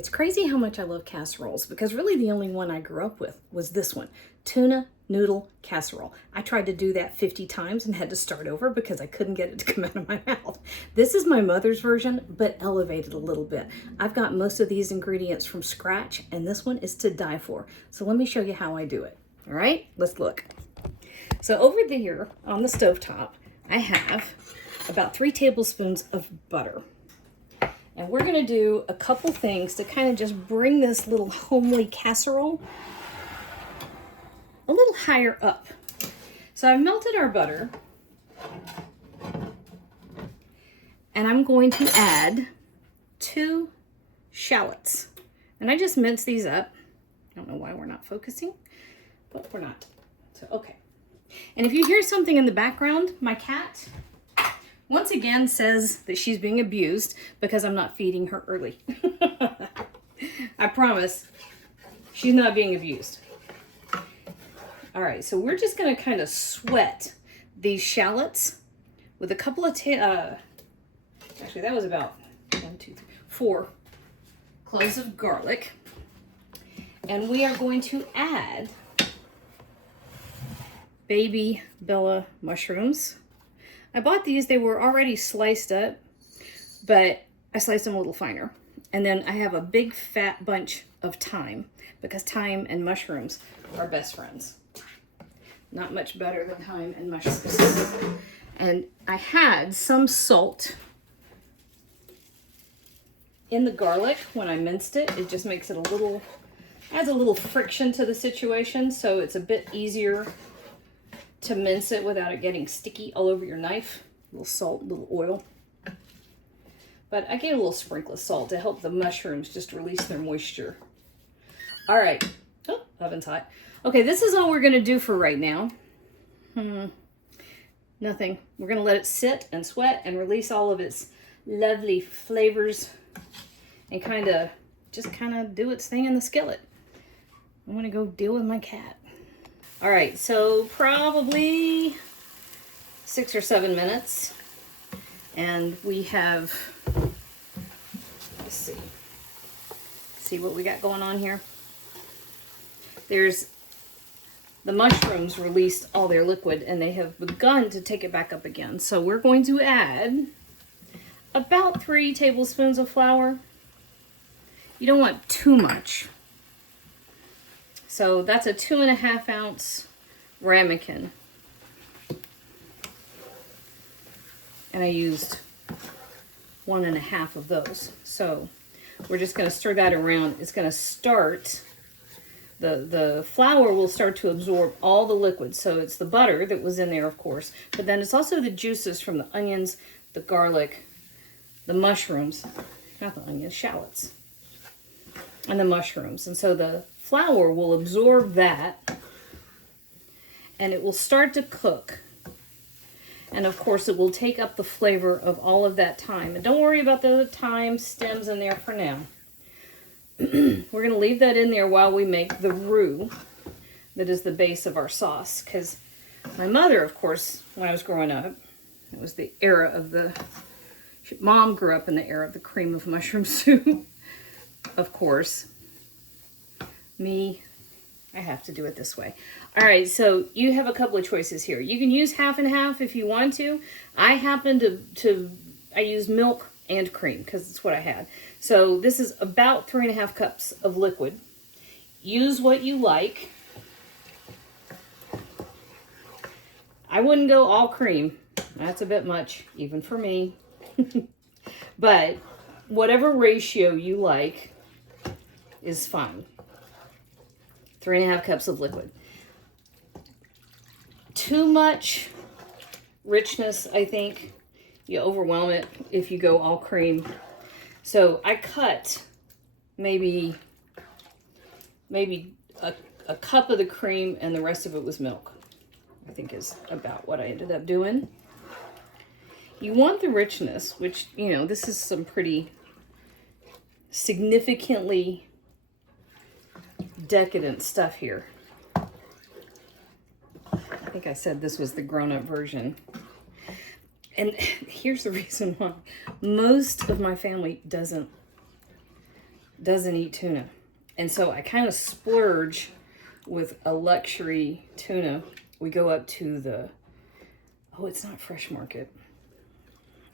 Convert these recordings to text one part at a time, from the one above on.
It's crazy how much I love casseroles because really the only one I grew up with was this one, Tuna Noodle Casserole. I tried to do that 50 times and had to start over because I couldn't get it to come out of my mouth. This is my mother's version, but elevated a little bit. I've got most of these ingredients from scratch, and this one is to die for. So let me show you how I do it. All right, let's look. So over there on the stovetop, I have about 3 tablespoons of butter. And we're gonna do a couple things to kind of just bring this little homely casserole a little higher up. So I've melted our butter, and I'm going to add 2 shallots. And I just mince these up. I don't know why we're not focusing, but we're not. So, okay. And if you hear something in the background, my cat once again says that she's being abused because I'm not feeding her early. I promise she's not being abused. All right, so we're just gonna kind of sweat these shallots with a couple of, actually that was about 1, 2, 3, 4 cloves of garlic. And we are going to add baby Bella mushrooms. I bought these, they were already sliced up, but I sliced them a little finer. And then I have a big fat bunch of thyme because thyme and mushrooms are best friends. Not much better than thyme and mushrooms. And I had some salt in the garlic when I minced it. It just makes it adds a little friction to the situation, so it's a bit easier to mince it without it getting sticky all over your knife. A little salt, a little oil. But I gave a little sprinkle of salt to help the mushrooms just release their moisture. All right. Oh, oven's hot. Okay, this is all we're gonna do for right now. Nothing. We're gonna let it sit and sweat and release all of its lovely flavors and kind of do its thing in the skillet. I'm gonna go deal with my cat. All right, so probably 6 or 7 minutes. And we have, let's see what we got going on here. There's the mushrooms released all their liquid and they have begun to take it back up again. So we're going to add about 3 tablespoons of flour. You don't want too much. So that's a 2.5 ounce ramekin. And I used 1.5 of those. So we're just gonna stir that around. It's gonna start, the flour will start to absorb all the liquid. So it's the butter that was in there, of course, but then it's also the juices from the onions, the garlic, the mushrooms, not the onions, shallots, and the mushrooms. And so the flour will absorb that and it will start to cook. And of course it will take up the flavor of all of that thyme. And don't worry about the thyme stems in there for now. We're going to leave that in there while we make the roux that is the base of our sauce. Because my mother, of course, when I was growing up, it was the era of Mom grew up in the era of the cream of mushroom soup, of course. Me, I have to do it this way. All right, so you have a couple of choices here. You can use half and half if you want to. I happen I use milk and cream because it's what I had. So this is about 3.5 cups of liquid. Use what you like. I wouldn't go all cream. That's a bit much, even for me. But whatever ratio you like is fine. 3.5 cups of liquid. Too much richness, I think. You overwhelm it if you go all cream. So I cut maybe a cup of the cream and the rest of it was milk. I think is about what I ended up doing. You want the richness, which, you know, this is some pretty significantly decadent stuff here. I think I said this was the grown-up version. And here's the reason why. Most of my family doesn't doesn't eat tuna. And so I kind of splurge with a luxury tuna. We go up to the, oh, it's not Fresh Market.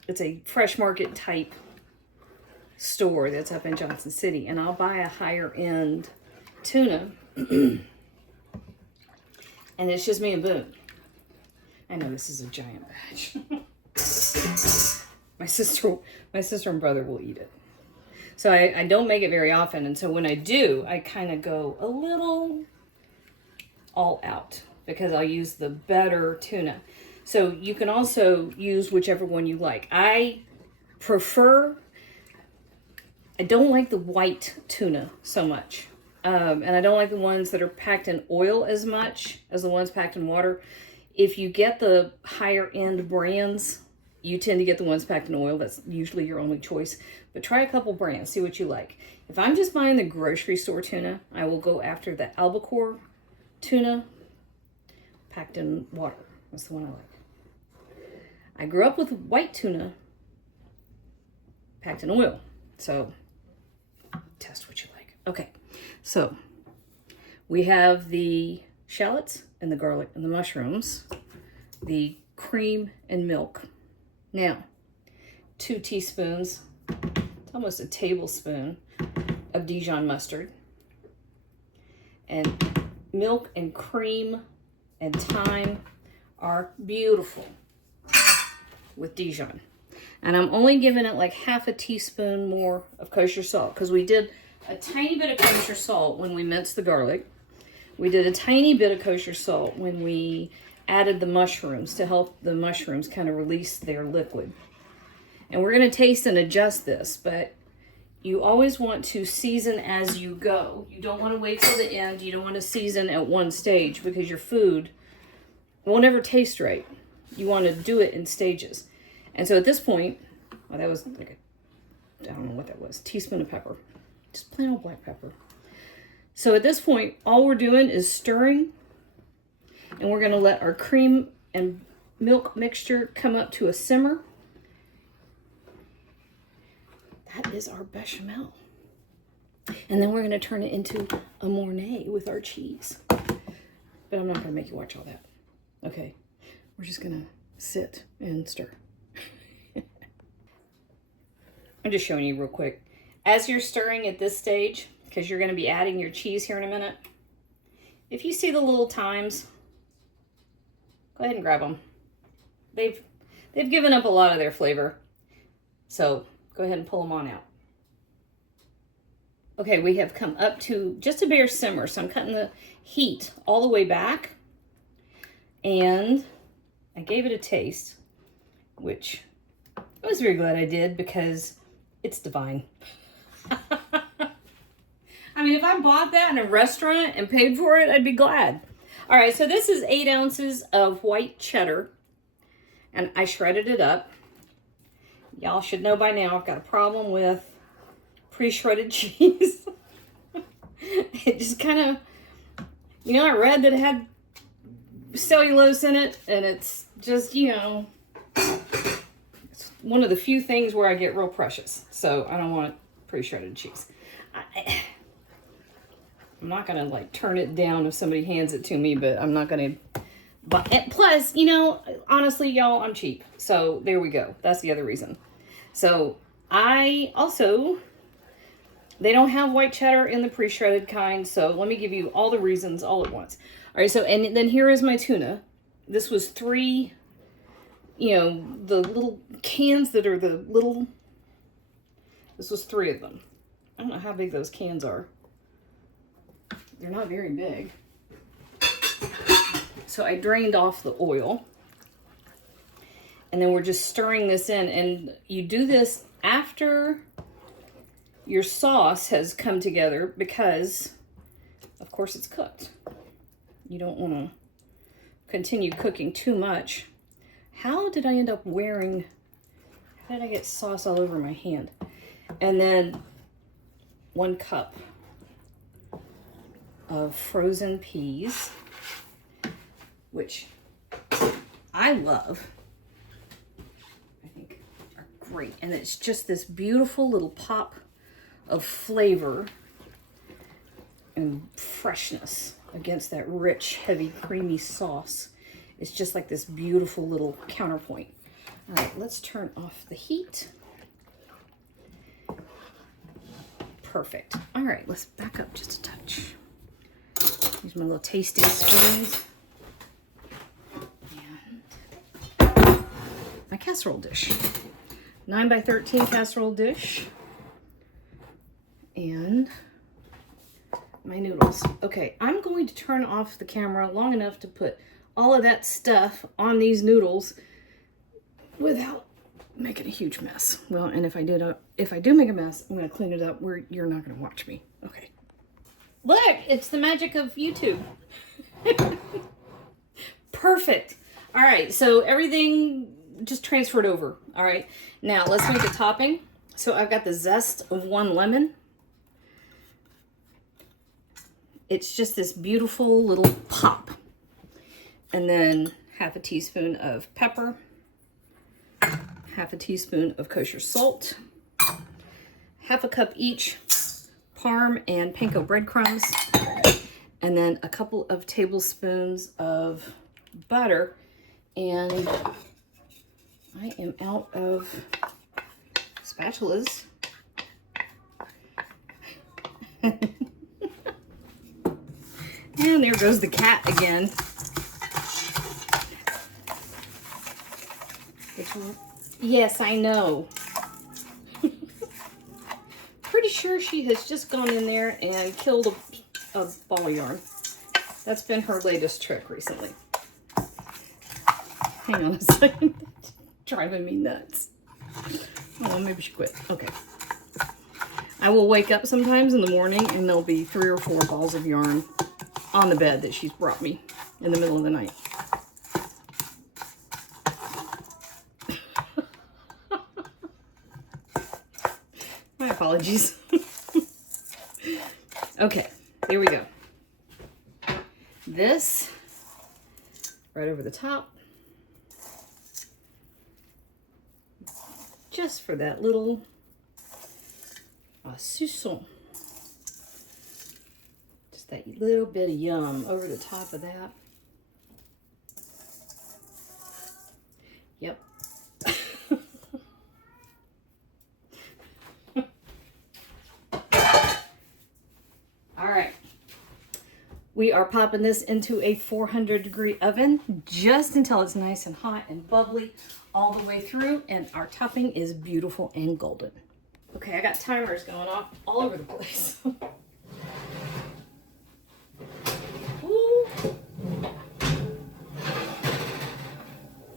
It's a Fresh Market type store that's up in Johnson City. And I'll buy a higher end tuna. And it's just me and Boone. I know this is a giant batch. My sister and brother will eat it. So I don't make it very often. And so when I do, I kind of go a little all out because I'll use the better tuna. So you can also use whichever one you like. I don't like the white tuna so much. And I don't like the ones that are packed in oil as much as the ones packed in water. If you get the higher end brands, you tend to get the ones packed in oil. That's usually your only choice. But try a couple brands, see what you like. If I'm just buying the grocery store tuna, I will go after the albacore tuna packed in water. That's the one I like. I grew up with white tuna packed in oil. So test what you like. Okay, so we have the shallots and the garlic and the mushrooms, the cream and milk. Now, 2 teaspoons, it's almost a tablespoon of Dijon mustard, and milk and cream and thyme are beautiful with Dijon. And I'm only giving it like half a teaspoon more of kosher salt because we did a tiny bit of kosher salt when we minced the garlic. We did a tiny bit of kosher salt when we added the mushrooms to help the mushrooms kind of release their liquid. And we're going to taste and adjust this, but you always want to season as you go. You don't want to wait till the end. You don't want to season at one stage because your food won't ever taste right. You want to do it in stages. And so at this point, well, that was like I don't know what that was, teaspoon of pepper. Just plain old black pepper. So at this point, all we're doing is stirring, and we're going to let our cream and milk mixture come up to a simmer. That is our bechamel. And then we're going to turn it into a mornay with our cheese. But I'm not going to make you watch all that. Okay, we're just going to sit and stir. I'm just showing you real quick. As you're stirring at this stage, because you're going to be adding your cheese here in a minute, if you see the little thymes, go ahead and grab them. They've given up a lot of their flavor, so go ahead and pull them on out. Okay, we have come up to just a bare simmer, so I'm cutting the heat all the way back, and I gave it a taste, which I was very glad I did because it's divine. I mean, if I bought that in a restaurant and paid for it, I'd be glad. All right, so this is 8 ounces of white cheddar, and I shredded it up. Y'all should know by now I've got a problem with pre-shredded cheese. It just kind of, you know, I read that it had cellulose in it, and it's just, you know, it's one of the few things where I get real precious. So I don't want pre-shredded cheese. I'm not going to like turn it down if somebody hands it to me, but I'm not going to. But plus, you know, honestly, y'all, I'm cheap. So there we go. That's the other reason. So I also, they don't have white cheddar in the pre-shredded kind. So let me give you all the reasons all at once. All right. So, and then here is my tuna. This was 3, you know, the little cans that are the little, this was 3 of them. I don't know how big those cans are. They're not very big. So I drained off the oil. And then we're just stirring this in. And you do this after your sauce has come together because, of course, it's cooked. You don't want to continue cooking too much. How did I end up wearing, how did I get sauce all over my hand? And then 1 cup of frozen peas, which I love. I think are great. And it's just this beautiful little pop of flavor and freshness against that rich, heavy, creamy sauce. It's just like this beautiful little counterpoint. All right, let's turn off the heat. Perfect. All right, let's back up just a touch. Use my little tasting spoons. And my casserole dish. 9 by 13 casserole dish. And my noodles. Okay, I'm going to turn off the camera long enough to put all of that stuff on these noodles without making a huge mess. Well, and if I do make a mess, I'm gonna clean it up where you're not gonna watch me. Okay. Look, it's the magic of YouTube. Perfect. All right, so everything just transferred over. All right, now let's make the topping. So I've got the zest of 1 lemon. It's just this beautiful little pop. And then half a teaspoon of pepper, half a teaspoon of kosher salt, half a cup each parm and panko breadcrumbs, and then a couple of tablespoons of butter. And I am out of spatulas. And there goes the cat again. Yes, I know. Pretty sure she has just gone in there and killed a ball of yarn. That's been her latest trick recently. Hang on a second. Driving me nuts. Oh, maybe she quit. Okay. I will wake up sometimes in the morning and there'll be 3 or 4 balls of yarn on the bed that she's brought me in the middle of the night. My apologies. Okay, here we go. This right over the top. Just for that little soupçon. Just that little bit of yum over the top of that. Yep. All right. We are popping this into a 400-degree oven just until it's nice and hot and bubbly all the way through, and our topping is beautiful and golden. Okay, I got timers going off all over the place. Ooh.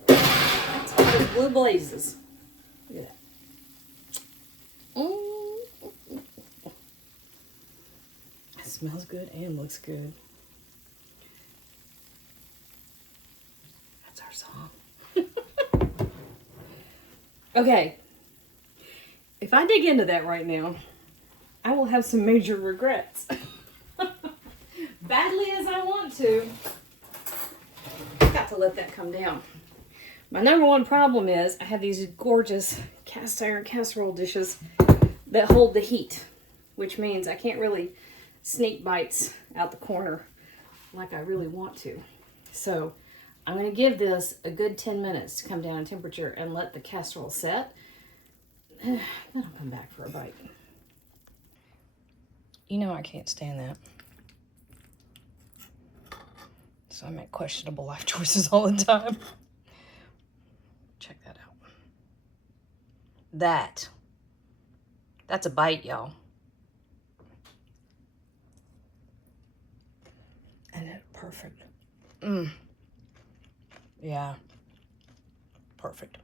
That's all those blue blazes. Look at that. It smells good and looks good. That's our song. Okay. If I dig into that right now, I will have some major regrets. Badly as I want to, I've got to let that come down. My number one problem is I have these gorgeous cast iron casserole dishes that hold the heat, which means I can't really sneak bites out the corner like I really want to. So I'm going to give this a good 10 minutes to come down in temperature and let the casserole set. Then I'll come back for a bite. You know I can't stand that. So I make questionable life choices all the time. Check that out. That's a bite, y'all. And it's perfect. Yeah. Perfect.